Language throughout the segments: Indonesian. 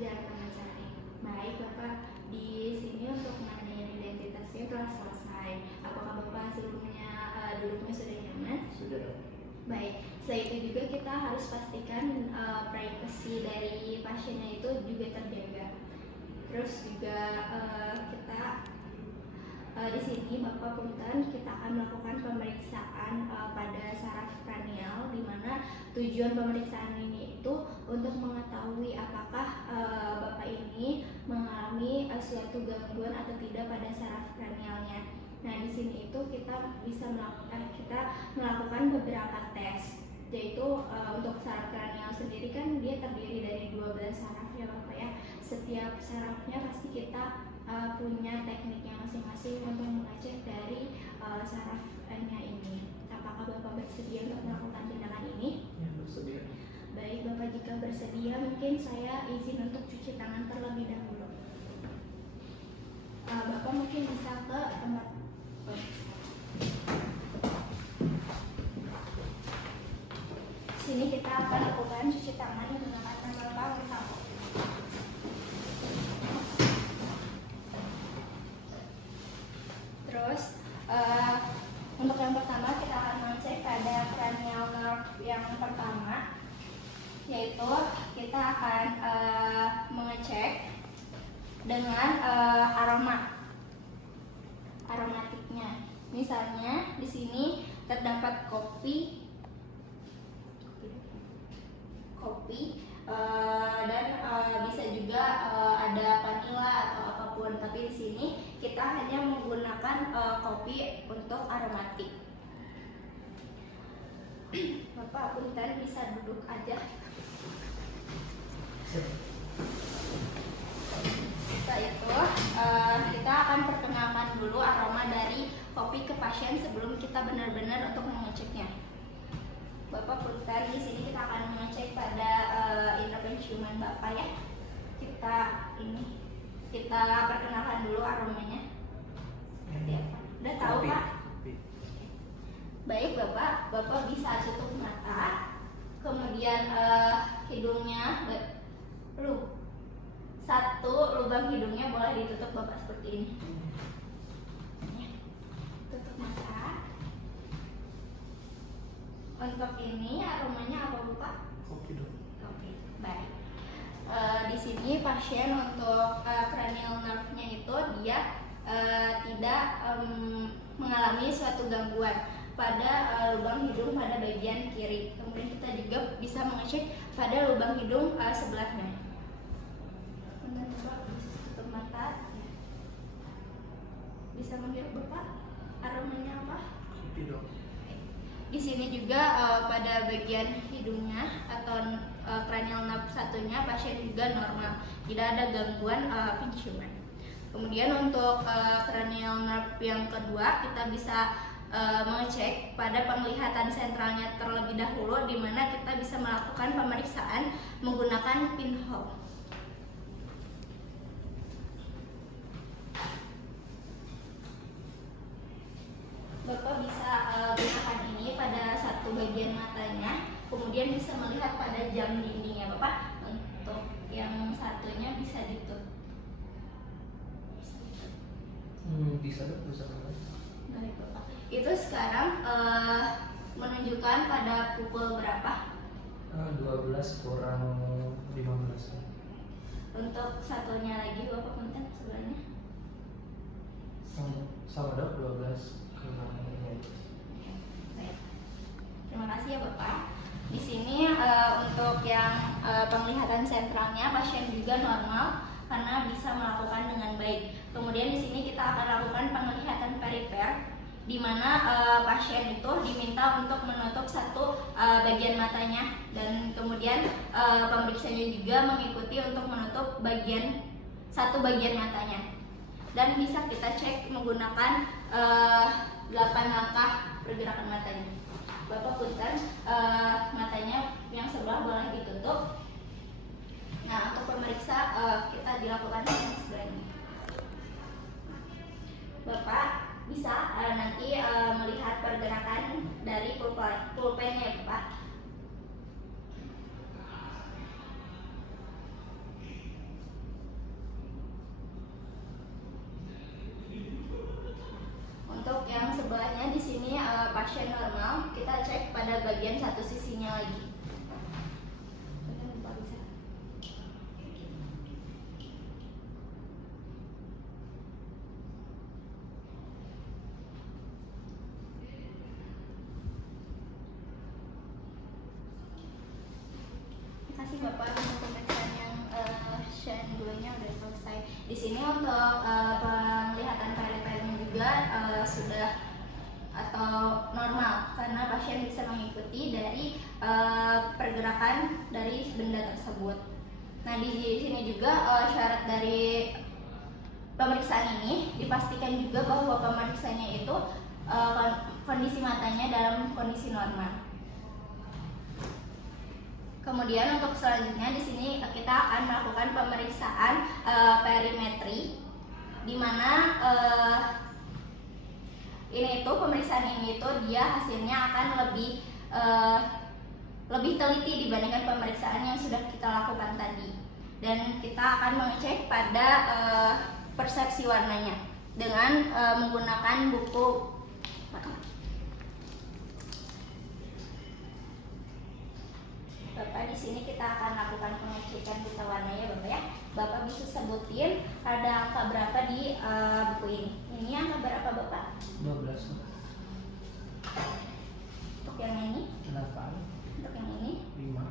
berjalan dengan sehari. Baik Bapak, di sini untuk menanyakan identitasnya telah selesai. Apakah Bapak sebelumnya duduknya sudah nyaman? Sudah. Baik, selain itu juga kita harus pastikan privasi dari pasiennya itu juga terjaga. Terus juga kita di sini Bapak punten, kita akan melakukan pemeriksaan pada saraf kranial, di mana tujuan pemeriksaan ini itu untuk mengetahui apakah Bapak ini mengalami suatu gangguan atau tidak pada saraf kranialnya. Nah, di sini itu kita bisa melakukan beberapa tes, yaitu untuk saraf kranial sendiri kan dia terdiri dari 12 saraf ya Bapak ya. Setiap sarafnya pasti kita punya tekniknya masing-masing untuk mengecek dari sarafnya ini. Apakah Bapak bersedia untuk melakukan tindakan ini? Ya, bersedia. Baik Bapak, jika bersedia mungkin saya izin untuk cuci tangan terlebih dahulu. Bapak mungkin bisa ke tempat sini, kita akan lakukan cuci tangan menggunakan sabun sabun. Terus untuk yang pertama kita akan mengecek pada cranial nerve yang pertama, yaitu kita akan mengecek dengan aromatiknya. Misalnya di sini terdapat kopi dan bisa juga ada vanila atau apapun, tapi di sini kita hanya menggunakan kopi untuk aromatik. Bapak punten, bisa duduk aja. Setelah itu kita akan perkenalkan dulu aroma dari kopi ke pasien sebelum kita benar-benar untuk mengeceknya. Bapak punten, di sini kita akan mengecek pada indera penciuman Bapak ya. Kita perkenalkan dulu aromanya. Seperti apa? Udah tahu Pak? Baik Bapak bisa tutup mata, kemudian hidungnya, satu lubang hidungnya boleh ditutup Bapak seperti ini. Tutup mata. Untuk ini aromanya apa Bapak? Kopi dong. Oke, baik. Di sini pasien untuk cranial nerve-nya itu dia tidak mengalami suatu gangguan pada lubang hidung pada bagian kiri. Kemudian kita juga bisa mengecek pada lubang hidung sebelahnya. Bapak bisa tutup mata. Bisa menghirup Bapak? Aromanya apa? Kopi dong. Di sini juga pada bagian hidungnya atau cranial nerve satunya pasien juga normal, tidak ada gangguan penciuman. Kemudian untuk cranial nerve yang kedua kita bisa mengecek pada penglihatan sentralnya terlebih dahulu, di mana kita bisa melakukan pemeriksaan menggunakan pinhole. Bapak bisa gunakan ini pada satu bagian matanya, kemudian bisa melihat pada jam dindingnya Bapak. Untuk yang satunya bisa ditutup. Bisa banget. Baik Bapak. Itu sekarang menunjukkan pada pukul berapa? 12 kurang 15. Untuk satunya lagi Bapak punten sebelahnya. Sama dok, 12 kurang 15. Baik. Terima kasih ya Bapak. Di sini untuk yang penglihatan sentralnya pasien juga normal karena bisa melakukan dengan baik. Kemudian di sini kita akan lakukan penglihatan perifer, di mana pasien itu diminta untuk menutup satu bagian matanya, dan kemudian pemeriksaannya juga mengikuti untuk menutup satu bagian matanya. Dan bisa kita cek menggunakan 8 langkah pergerakan matanya. Bapak punten, matanya yang sebelah boleh ditutup. Nah, untuk pemeriksa kita dilakukan yang sebelah ini. Bapak bisa nanti melihat pergerakan dari pulpennya ya Bapak. sini pasien normal, kita cek pada bagian satu sisinya lagi. Lupa bisa. Terima kasih Bapak untuk pemeriksaan yang scan 2-nya udah selesai. Di sini untuk penglihatan peri-perinya juga sudah atau normal karena pasien bisa mengikuti dari pergerakan dari benda tersebut. Nah di sini juga syarat dari pemeriksaan ini dipastikan juga bahwa pemeriksaannya itu kondisi matanya dalam kondisi normal. Kemudian untuk selanjutnya di sini kita akan melakukan pemeriksaan perimetri, di mana pemeriksaan ini dia hasilnya akan lebih teliti dibandingkan pemeriksaan yang sudah kita lakukan tadi. Dan kita akan mengecek pada persepsi warnanya dengan menggunakan buku. Bapak, di sini kita akan lakukan pengecekan buta warnanya, Bapak ya. Bapak bisa sebutin ada angka berapa di buku ini. Ini angka berapa, Bapak? 12. Untuk yang ini? 8. Untuk yang ini? 5.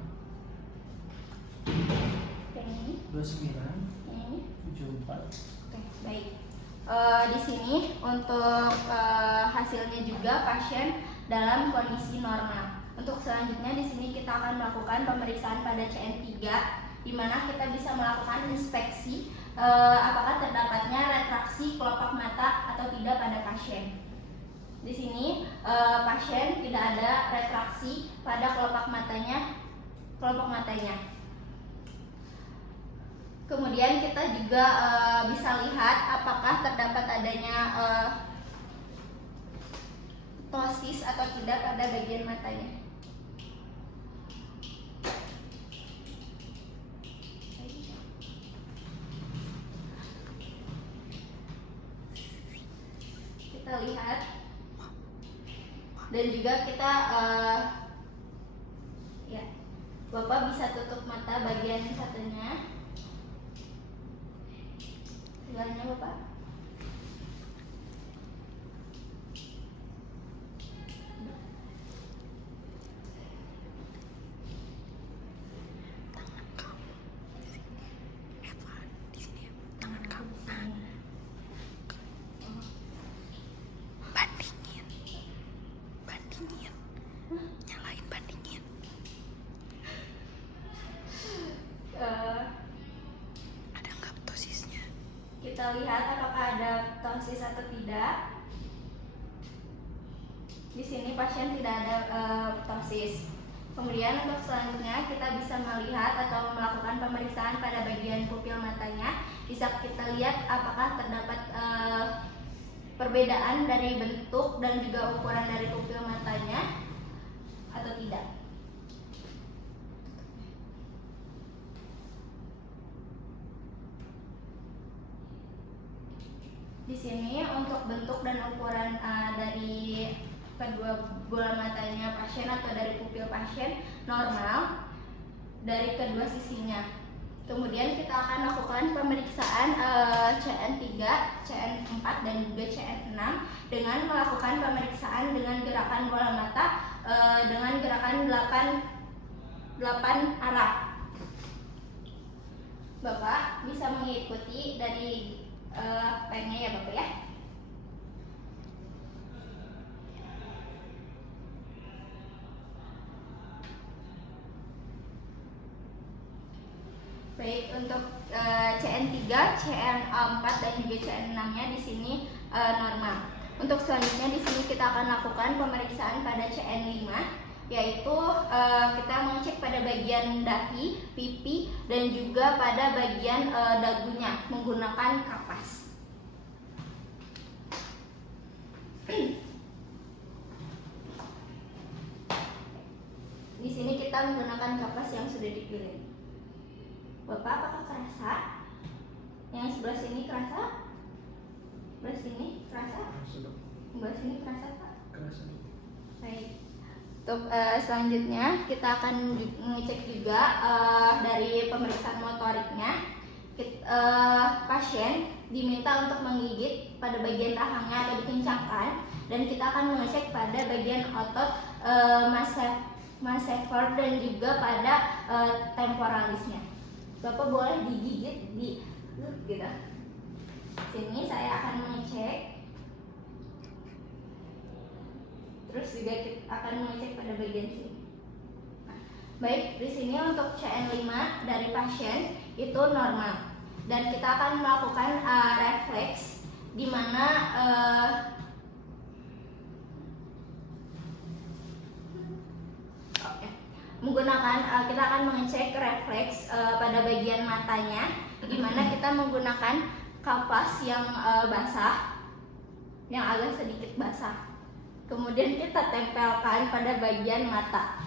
Yang ini? 29. Yang ini? 74. Oke, baik. Di sini untuk hasilnya juga pasien dalam kondisi normal. Untuk selanjutnya di sini kita akan melakukan pemeriksaan pada CN3, di mana kita bisa melakukan inspeksi apakah terdapatnya retraksi kelopak mata atau tidak pada pasien. Di sini pasien tidak ada retraksi pada kelopak matanya. Kemudian kita juga bisa lihat apakah terdapat adanya ptosis atau tidak pada bagian matanya. Kita lihat dan juga kita ya, Bapak bisa tutup mata bagian satunya, sebelahnya Bapak. Ada nggak ptosisnya? Kita lihat apakah ada ptosis atau tidak. Di sini pasien tidak ada ptosis. Kemudian untuk selanjutnya kita bisa melihat atau melakukan pemeriksaan pada bagian pupil matanya. Bisa kita lihat apakah terdapat perbedaan dari bentuk dan juga ukuran dari pupil matanya atau tidak. Di sini untuk bentuk dan ukuran dari kedua bola matanya pasien atau dari pupil pasien normal dari kedua sisinya. Kemudian kita akan lakukan pemeriksaan CN3, CN4 dan juga CN6 dengan melakukan pemeriksaan dengan gerakan bola mata dengan gerakan 8 arah. Bapak bisa mengikuti dari pennya ya Bapak ya. Baik, untuk CN3, CN4 dan juga CN6-nya di sini normal. Untuk selanjutnya di sini kita akan lakukan pemeriksaan pada CN5, yaitu kita mengecek pada bagian dahi, pipi dan juga pada bagian dagunya menggunakan kapas. Di sini kita menggunakan kapas yang sudah dipilih. Bapak, apakah kerasa? Yang sebelah sini kerasa? Sebelah sini kerasa? Sebelah sini kerasa Pak? kerasa. Baik. Untuk selanjutnya kita akan mengecek juga dari pemeriksaan motoriknya. Pasien diminta untuk menggigit pada bagian rahangnya atau dikencangkan, dan kita akan mengecek pada bagian otot masseter dan juga pada temporalisnya. Bapak boleh digigit di gitu. Sini saya akan mengecek. Terus juga kita akan mengecek pada bagian sini. Nah, baik, di sini untuk CN5 dari pasien itu normal, dan kita akan melakukan refleks di mana kita akan mengecek refleks pada bagian matanya, di mana kita menggunakan kapas yang basah, yang agak sedikit basah. Kemudian kita tempelkan pada bagian mata,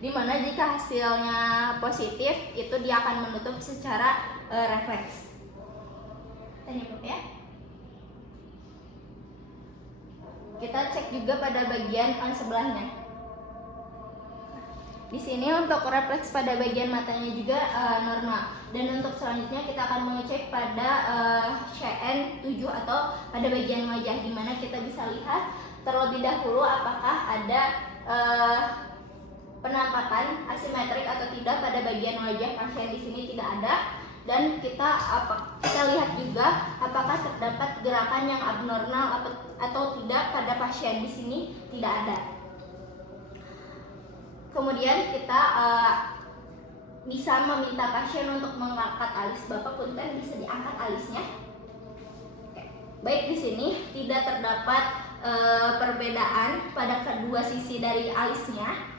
dimana jika hasilnya positif itu dia akan menutup secara refleks. Tanya ya. Kita cek juga pada bagian sebelahnya. Di sini untuk refleks pada bagian matanya juga normal. Dan untuk selanjutnya kita akan mengecek pada CN7 atau pada bagian wajah, dimana kita bisa lihat terlebih dahulu apakah ada penampakan asimetrik atau tidak pada bagian wajah pasien. Di sini tidak ada, dan kita lihat juga apakah terdapat gerakan yang abnormal atau tidak pada pasien. Di sini tidak ada. Kemudian kita bisa meminta pasien untuk mengangkat alis. Bapak punten, bisa diangkat alisnya. Oke. Baik, di sini tidak terdapat perbedaan pada kedua sisi dari alisnya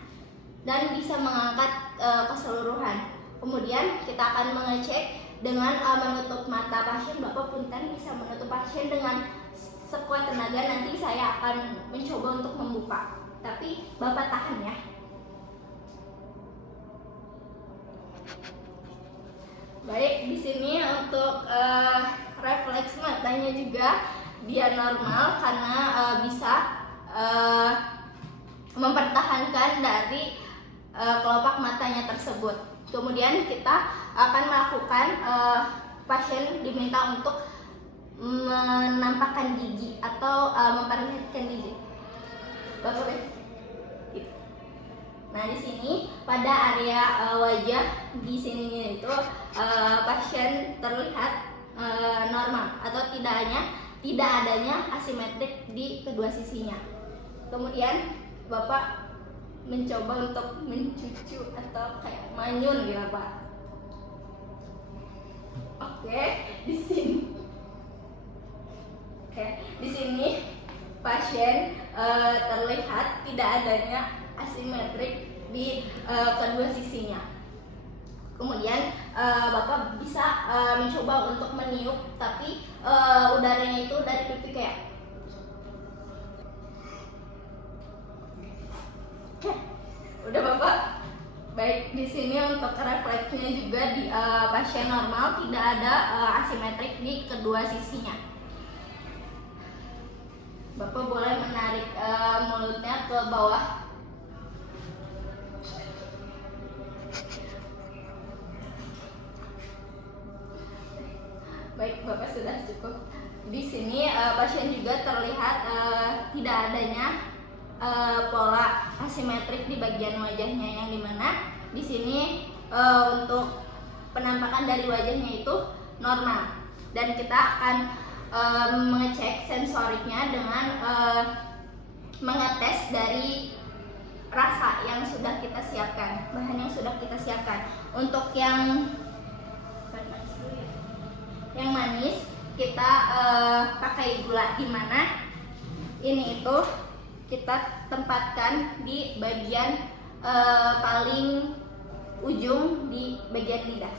dan bisa mengangkat keseluruhan. Kemudian kita akan mengecek dengan menutup mata pasien. Bapak punten, bisa menutup pasien dengan sekuat tenaga. Nanti saya akan mencoba untuk membuka, tapi Bapak tahan ya. Baik, di sini untuk refleks matanya juga dia normal karena bisa mempertahankan dari kelopak matanya tersebut. Kemudian kita akan melakukan pasien diminta untuk menampakkan gigi atau memperlihatkan gigi. Bapak gitu. Nah, di sini pada area wajah di sininya itu pasien terlihat normal atau tidak adanya asimetrik di kedua sisinya. Kemudian Bapak mencoba untuk mencucu atau kayak manyun gitu, Pak. Oke, di sini. Di sini pasien terlihat tidak adanya asimetrik di kedua sisinya. Kemudian Bapak bisa mencoba untuk meniup, tapi udaranya itu dari pipi kayak. Udah Bapak. Baik, di sini untuk refleksnya juga di pasien normal, tidak ada asimetrik di kedua sisinya. Bapak boleh menarik mulutnya ke bawah. Baik, Bapak sudah cukup. Di sini pasien juga terlihat tidak adanya pola asimetrik di bagian wajahnya, yang dimana di sini untuk penampakan dari wajahnya itu normal, dan kita akan mengecek sensoriknya dengan mengetes dari rasa yang sudah kita siapkan, bahan yang sudah kita siapkan. Untuk yang manis kita pakai gula, di mana ini itu kita tempatkan di bagian paling ujung di bagian lidah.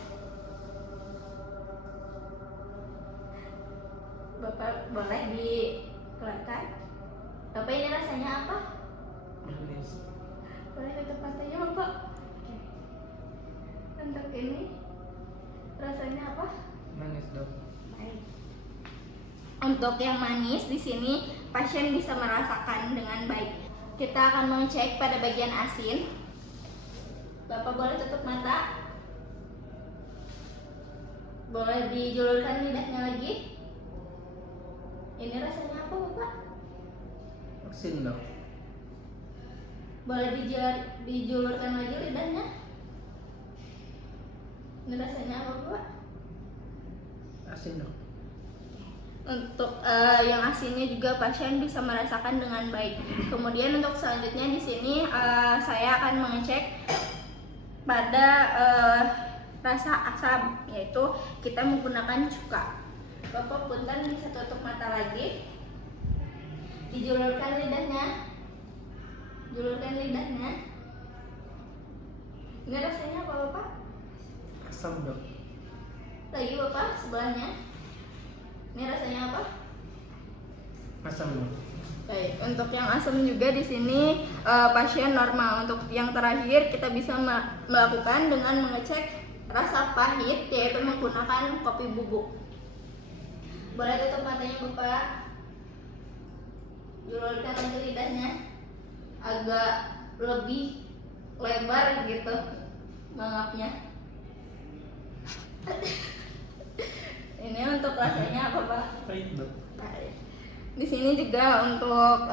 Bapak boleh dikeluarkan. Bapak, ini rasanya apa? Manis. Boleh tutup matanya Bapak. Oke. Untuk ini rasanya apa? Manis dong. Baik. Untuk yang manis di sini pasien bisa merasakan dengan baik. Kita akan mengecek pada bagian asin. Bapak boleh tutup mata. Boleh dijulurkan lidahnya lagi. Ini rasanya apa, Bapak? Asin dok. Boleh dijulurkan lagi lidahnya. Ini rasanya apa, Bapak? Asin dok. Untuk yang asinnya juga pasien bisa merasakan dengan baik. Kemudian untuk selanjutnya di sini saya akan mengecek pada rasa asam, yaitu kita menggunakan cuka. Bapak punten bisa tutup mata lagi. Dijulurkan lidahnya. Julurkan lidahnya. Ini rasanya apa, Bapak? Asam dok. Lagi, Bapak, sebelahnya. Ini rasanya apa? Asam dok. Baik, untuk yang asam juga di sini pasien normal. Untuk yang terakhir kita bisa melakukan dengan mengecek rasa pahit, yaitu menggunakan kopi bubuk. Boleh tutup matanya, Bapak. Julurkan lagi lidahnya. Agak lebih lebar gitu mangapnya. Ini untuk rasanya apa, Pak? Pahit dok. Di sini juga untuk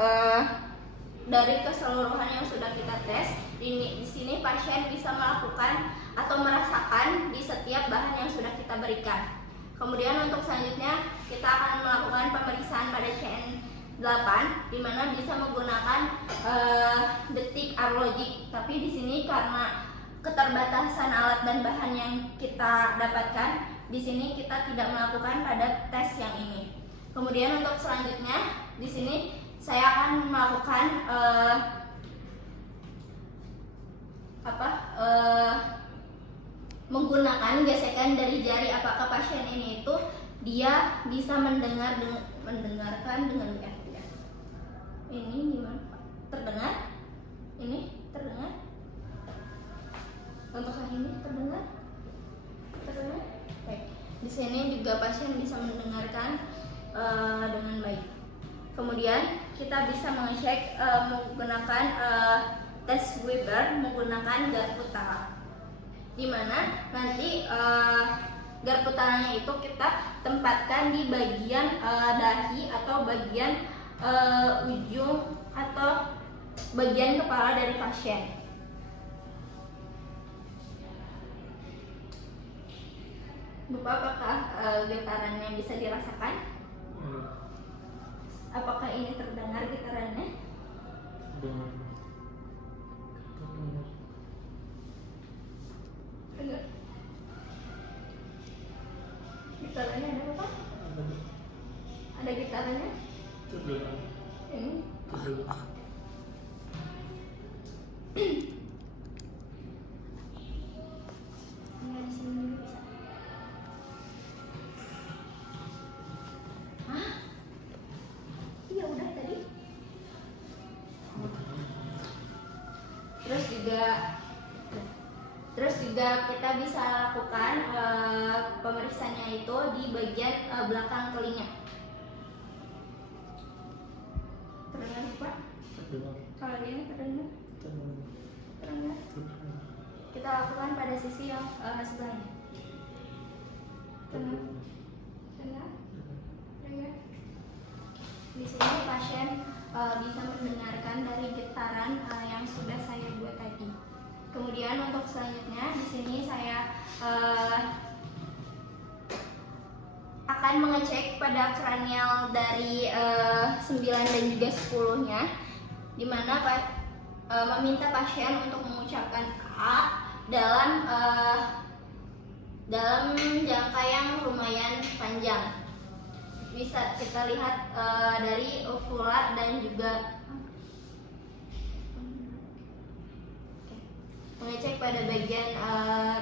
dari keseluruhan yang sudah kita tes, di sini pasien bisa melakukan atau merasakan di setiap bahan yang sudah kita berikan. Kemudian untuk selanjutnya kita akan melakukan pemeriksaan pada CN8, di mana bisa menggunakan detik arloji. Tapi di sini karena keterbatasan alat dan bahan yang kita dapatkan, di sini kita tidak melakukan pada tes yang ini. Kemudian untuk selanjutnya di sini saya akan melakukan menggunakan gesekan dari jari. Apakah pasien ini itu dia bisa mendengarkan dengan baik? Ini gimana, Pak? Terdengar? Ini terdengar? Untuk yang ini terdengar? Terdengar? Baik. Di sini juga pasien bisa mendengarkan dengan baik. Kemudian kita bisa mengecek menggunakan tes Weber menggunakan gar putara, di mana nanti gar putaranya itu kita tempatkan di bagian dahi atau bagian ujung atau bagian kepala dari pasien. Bapak, apakah getarannya bisa dirasakan? Apakah ini terdengar getarannya? Dengar. Enggak. Getarannya ada, Bapak? Ada getarannya? Terdengar. Ini? Terdengar. Enggak, di sini juga bisa. Hah? Iya, udah tadi. Terus juga kita bisa lakukan pemeriksaannya itu di bagian belakang telinga. Terdengar, Pak? Terdengar. Kalau ini terdengar? Terdengar. Terdengar? Terdengar. Kita lakukan pada sisi yang sebelahnya. Terdengar? Terdengar? Terdengar? Di sini pasien bisa mendengarkan dari getaran yang sudah saya buat tadi. Kemudian untuk selanjutnya di sini saya akan mengecek pada kranial dari 9 dan juga 10-nya, di mana meminta pasien untuk mengucapkan A dalam jangka yang lumayan panjang. Bisa kita lihat dari uvula dan juga mengecek pada bagian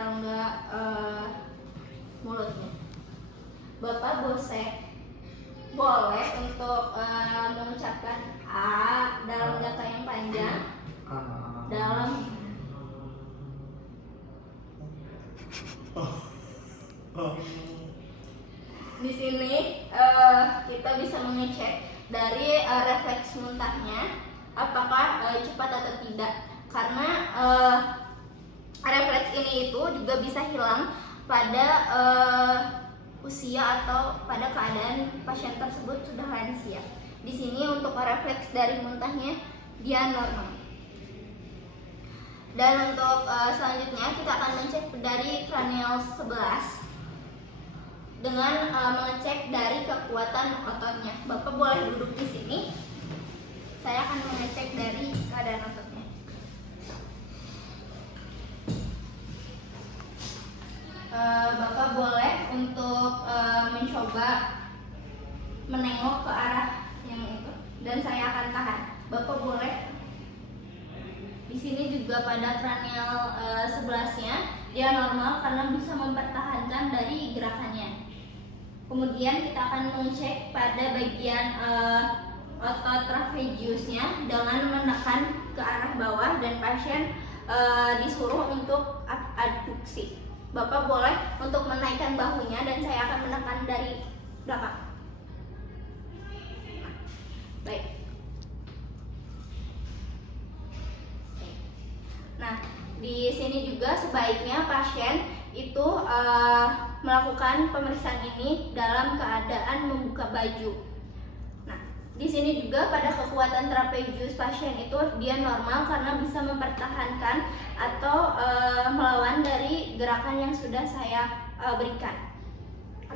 rongga mulutnya. Bapak boleh untuk mengucapkan A dalam jangka yang panjang, dalam di sini kita bisa mengecek dari refleks muntahnya apakah cepat atau tidak, karena refleks ini itu juga bisa hilang pada usia atau pada keadaan pasien tersebut sudah lansia. Di sini untuk refleks dari muntahnya dia normal. Dan untuk selanjutnya kita akan mengecek dari cranial 11 dengan mengecek dari kekuatan ototnya. Bapak boleh duduk di sini. Saya akan mengecek dari keadaan ototnya. Bapak boleh untuk mencoba menengok ke arah yang itu, dan saya akan tahan. Bapak boleh. Di sini juga pada cranial 11-nya dia normal karena bisa mempertahankan dari gerakannya. Kemudian kita akan mengecek pada bagian otot trapeziusnya dengan menekan ke arah bawah, dan pasien disuruh untuk abduksi. Bapak boleh untuk menaikkan bahunya dan saya akan menekan dari belakang. Baik. Nah, di sini juga sebaiknya pasien itu melakukan pemeriksaan ini dalam keadaan membuka baju. Nah, di sini juga pada kekuatan trapezius pasien itu dia normal karena bisa mempertahankan atau melawan dari gerakan yang sudah saya berikan.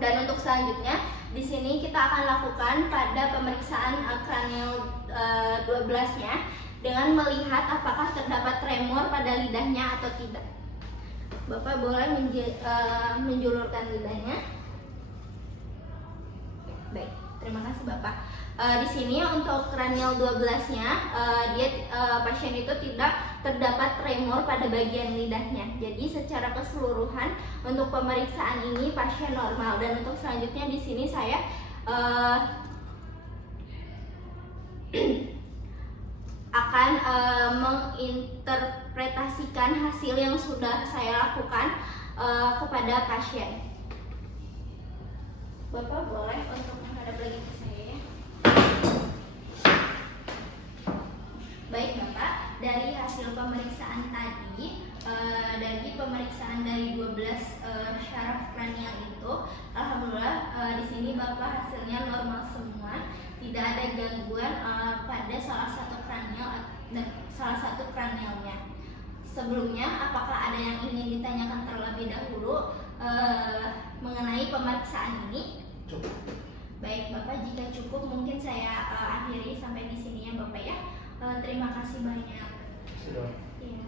Dan untuk selanjutnya di sini kita akan lakukan pada pemeriksaan cranial 12-nya dengan melihat apakah terdapat tremor pada lidahnya atau tidak. Bapak boleh menjulurkan lidahnya. Baik, terima kasih Bapak. Di sini untuk cranial 12-nya pasien itu tidak terdapat tremor pada bagian lidahnya. Jadi secara keseluruhan untuk pemeriksaan ini pasien normal. Dan untuk selanjutnya di sini saya akan menginterpretasikan hasil yang sudah saya lakukan kepada pasien. Bapak boleh untuk menghadap lagi ke saya ya. Baik Bapak, dari hasil pemeriksaan tadi, dari pemeriksaan dari 12 syaraf kranial itu, alhamdulillah di sini Bapak hasilnya normal semua, tidak ada gangguan pada salah satu kranial dan salah satu kranialnya. Sebelumnya, apakah ada yang ingin ditanyakan terlebih dahulu mengenai pemeriksaan ini? Cukup. Baik Bapak, jika cukup mungkin saya akhiri sampai di sini ya Bapak ya. Terima kasih banyak. Sudah. Iya.